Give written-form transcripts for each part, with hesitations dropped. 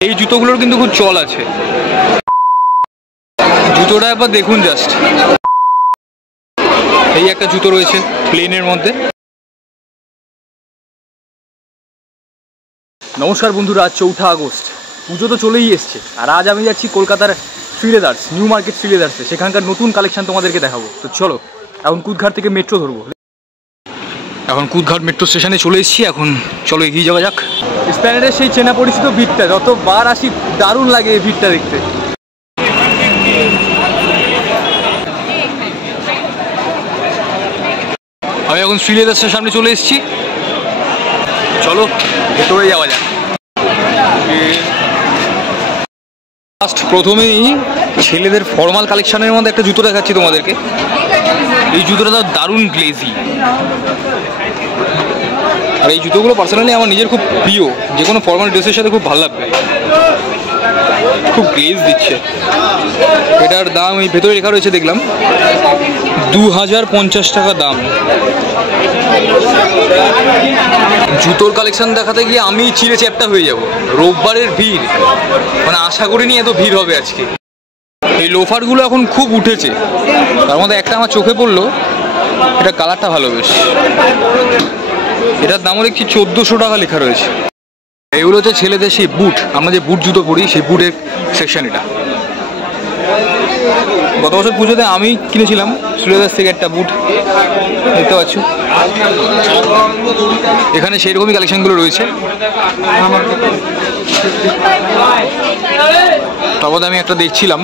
এই জুতোগুলোর কিন্তু খুব চল আছে। জুতোটা একবার দেখুন জাস্ট। এই একটা জুতো রয়েছে প্লেনের মধ্যে। নমস্কার বন্ধুরা, আজ 4 আগস্ট, পুজো তো চলেই এসছে। আর আজ আমি যাচ্ছি কলকাতার শ্রীলেদার্স, নিউ মার্কেট শ্রীলেদার্সে। সেখানকার নতুন কালেকশন তোমাদেরকে দেখাবো। তো চলো, এখন কুদঘাট থেকে মেট্রো ধরবো। এখন কুদঘাট মেট্রো স্টেশনে চলে এসেছি। এখন চলো এগিয়ে যাওয়া যাক। স্প্ল্যানেডের সেই চেনা পরিচিত ভিড়টা, যতবার আসি দারুণ লাগে এই ভিড়টা দেখতে। আমি এখন শ্রীলেদার্সের সামনে চলে এসেছি। চলো ভেতরে যাওয়া যাক। ফার্স্ট প্রথমেই ছেলেদের ফর্মাল কালেকশনের মধ্যে একটা জুতো দেখাচ্ছি তোমাদেরকে। এই জুতোটা তো দারুণ গ্লেজি, আর এই জুতোগুলো পার্সোনালি আমার নিজের খুব প্রিয়। যে কোনো ফর্মাল ড্রেসের সাথে খুব ভালো লাগবে। খুব গ্লেজ দিচ্ছে। এটার দাম এই ভেতরে লেখা রয়েছে, দেখলাম 2050 টাকা দাম। জুতোর কালেকশন দেখাতে গিয়ে আমি চিড়ে চ্যাপ্টা হয়ে যাব। রোববারের ভিড়, মানে আশা করিনি এত ভিড় হবে আজকে। এই লোফারগুলো এখন খুব উঠেছে। তার মধ্যে একটা আমার চোখে পড়লো, এটা কালারটা ভালো বেশ। এটার দামও দেখছি 1400 টাকা লেখা রয়েছে। এগুলো হচ্ছে ছেলেদের সেই বুট, আমরা যে বুট জুতো পরি সেই বুটের সেকশন। এটা গত বছর পুজোতে আমি কিনেছিলাম শ্রীলেদার্স থেকে একটা বুট, দেখতে পাচ্ছ। এখানে সেই রকমই কালেকশনগুলো রয়েছে। তারপরে আমি একটা দেখছিলাম,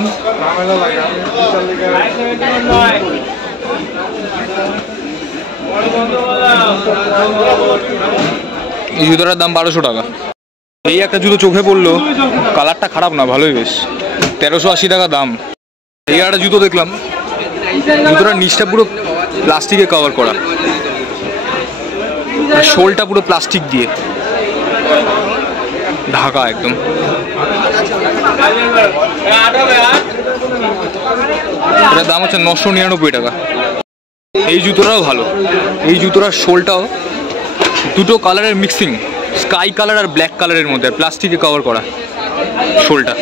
এই জুতোটার দাম 1200 টাকা। এই একটা জুতো চোখে পড়লো, কালারটা খারাপ না, ভালোই বেশ। 1380 টাকা দাম। এই একটা জুতো দেখলাম, জুতোটার নিচটা পুরো প্লাস্টিকে কভার করা, শোলটা পুরো প্লাস্টিক দিয়ে ঢাকা একদম। এটার দাম হচ্ছে 999 টাকা। এই জুতোটাও ভালো। এই জুতোটার শোলটাও দুটো কালারের মিক্সিং, স্কাই কালার আর ব্ল্যাক কালারের মধ্যে, প্লাস্টিকে কভার করা শোলটা।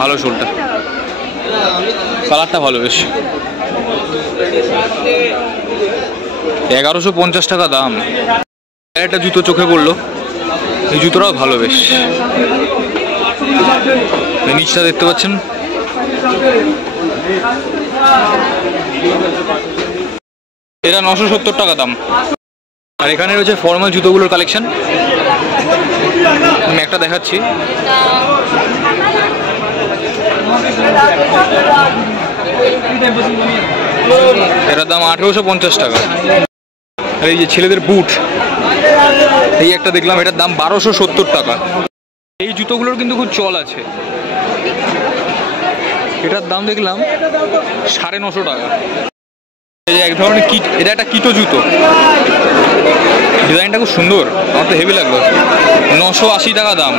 ভালো শোলটা, কালারটা ভালো বেশ। 1150 টাকা দাম। একটা জুতো চোখে পড়লো, এই জুতোটাও ভালো বেশ। নিচটা দেখতে পাচ্ছেন, এটা 970 টাকা দাম। আর এখানে রয়েছে ফর্মাল জুতোগুলোর কালেকশন। আমি একটা দেখাচ্ছি, এটার দাম 1850 টাকা। আর এই যে ছেলেদের বুট, এই একটা দেখলাম, এটার দাম 1270 টাকা। এই জুতোগুলোর কিন্তু খুব চল আছে। এটার দাম দেখলাম 950 টাকা। এই যে এক ধরনের কিট, এটা একটা কিটো জুতো, ডিজাইনটা খুব সুন্দর, আমার তো হেভি লাগলো। 980 টাকা দাম।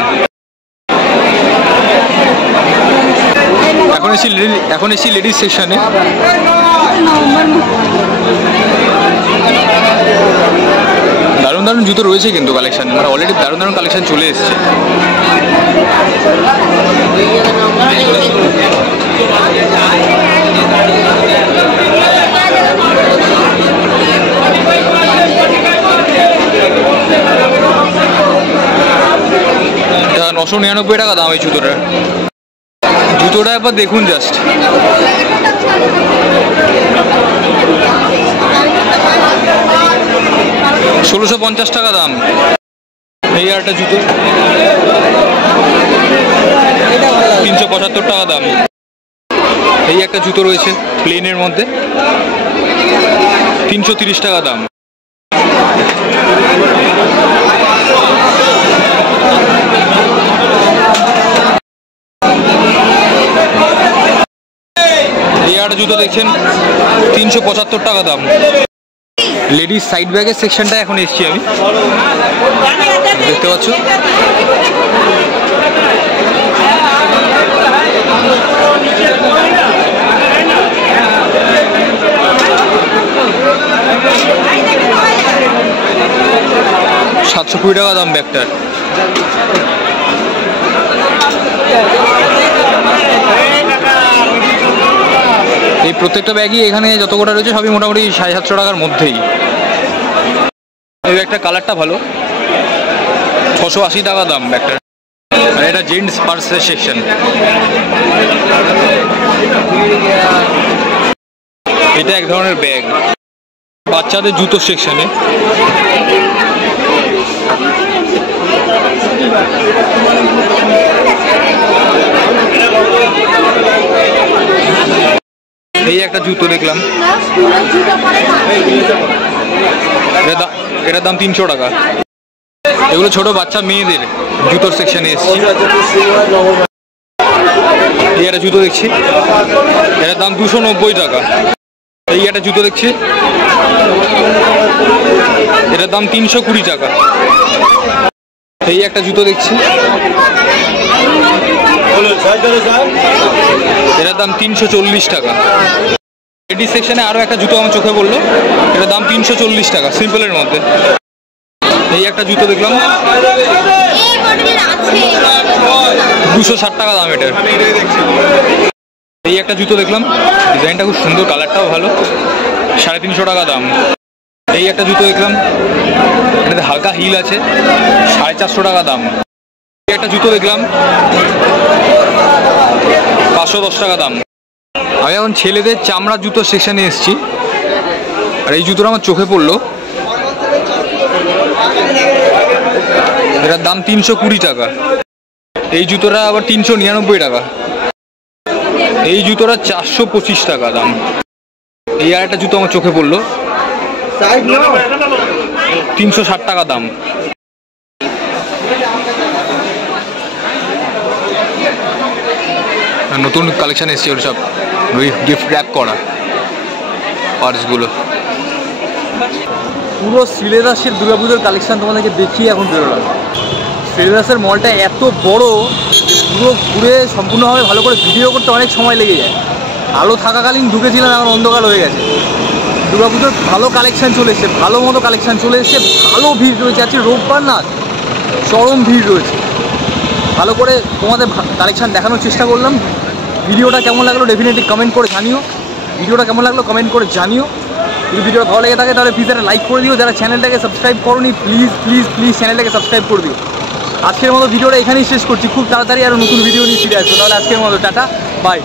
এখন এসি লেডিস সেকশনে। দারুণ দারুণ জুতো রয়েছে কিন্তু কালেকশন, মানে অলরেডি দারুণ দারুণ কালেকশন চলে এসছে। এটা 999 টাকা দাম এই জুতোটা। জুতোটা একবার দেখুন জাস্ট। $1650 টাকা দাম। এই একটা জুতো 375 টাকা দাম। এই একটা জুতো রয়েছে প্লেনের মধ্যে, 330 টাকা দাম। এই একটা জুতো দেখছেন, 375 টাকা দাম। লেডিস সাইড ব্যাগের সেকশনটা এখন এসেছি আমি, দেখতে পাচ্ছ। 720 টাকা দাম ব্যাগটার। এই প্রত্যেকটা ব্যাগই এখানে যত কটা রয়েছে সবই মোটামুটি 750 টাকার মধ্যেই। এই ব্যাগটা কালারটা ভালো, 680 টাকা দাম ব্যাগটার। আর এটা জেন্টস পার্সের সেকশন। এটা এক ধরনের ব্যাগ বাচ্চাদের জুতোর সেকশনে। এই একটা জুতো দেখলাম, এটার দাম 300 টাকা। এগুলো ছোট বাচ্চা মেয়েদের জুতোর সেকশনে এসেছি। এই একটা জুতো দেখছি, এটার দাম 290 টাকা। এই একটা জুতো দেখছি, এটার দাম 320 টাকা। এই একটা জুতো দেখছি, এটার দাম 340 টাকা। লেডিস সেকশনে আরও একটা জুতো আমার চোখে পড়লো, এটার দাম 340 টাকা, সিম্পলের মধ্যে। এই একটা জুতো দেখলাম, 260 টাকা দাম এটার। এই একটা জুতো দেখলাম, ডিজাইনটা খুব সুন্দর, কালারটাও ভালো, 350 টাকা দাম। এই একটা জুতো দেখলাম, এটাতে হালকা হিল আছে, 450 টাকা দাম। এই একটা জুতো দেখলাম, 510 টাকা দাম। আমি এখন ছেলেদের চামড়ার জুতোর সেকশনে এসেছি, আর এই জুতোটা আমার চোখে পড়লো, এটার দাম 320 টাকা। এই জুতোটা আবার 399 টাকা। এই জুতোটা 425 টাকা দাম। এই আর একটা জুতো আমার চোখে পড়লো, 360 টাকা দাম। নতুন কালেকশন এসছে ওর সব গিফট র্যাপ করা পার্সগুলো। পুরো শ্রীলেদার্সের দুর্গাপুজোর কালেকশন তোমাদেরকে দেখিয়ে এখন বেরোলাম। শ্রীলেদার্সের মলটা এত বড়, পুরো ঘুরে সম্পূর্ণভাবে ভালো করে ভিডিও করতে অনেক সময় লেগে যায়। আলো থাকাকালীন ঢুকেছিলাম, এখন অন্ধকার হয়ে গেছে। দুর্গাপুজোর ভালো কালেকশান চলে এসছে, ভালো মতো কালেকশান চলে এসছে, ভালো ভিড় রয়েছে। আজকে রোববার না, চরম ভিড় রয়েছে। ভালো করে তোমাদের কালেকশান দেখানোর চেষ্টা করলাম। ভিডিওটা কেমন লাগলো ডেফিনেটলি কমেন্ট করে জানিও। ভিডিওটা কেমন লাগলো কমেন্ট করে জানিও। যদি ভিডিওটা ভালো লেগে থাকে তাহলে প্লিজ একটা লাইক করে দিও। যারা চ্যানেলটাকে সাবস্ক্রাইব করোনি প্লিজ প্লিজ প্লিজ চ্যানেলটাকে সাবস্ক্রাইব করে দিও। আজকের মতো ভিডিওটা এখানেই শেষ করছি। খুব তাড়াতাড়ি আরও নতুন ভিডিও নিয়ে ফিরে আসবো। তাহলে আজকের মতো টাটা, বাই।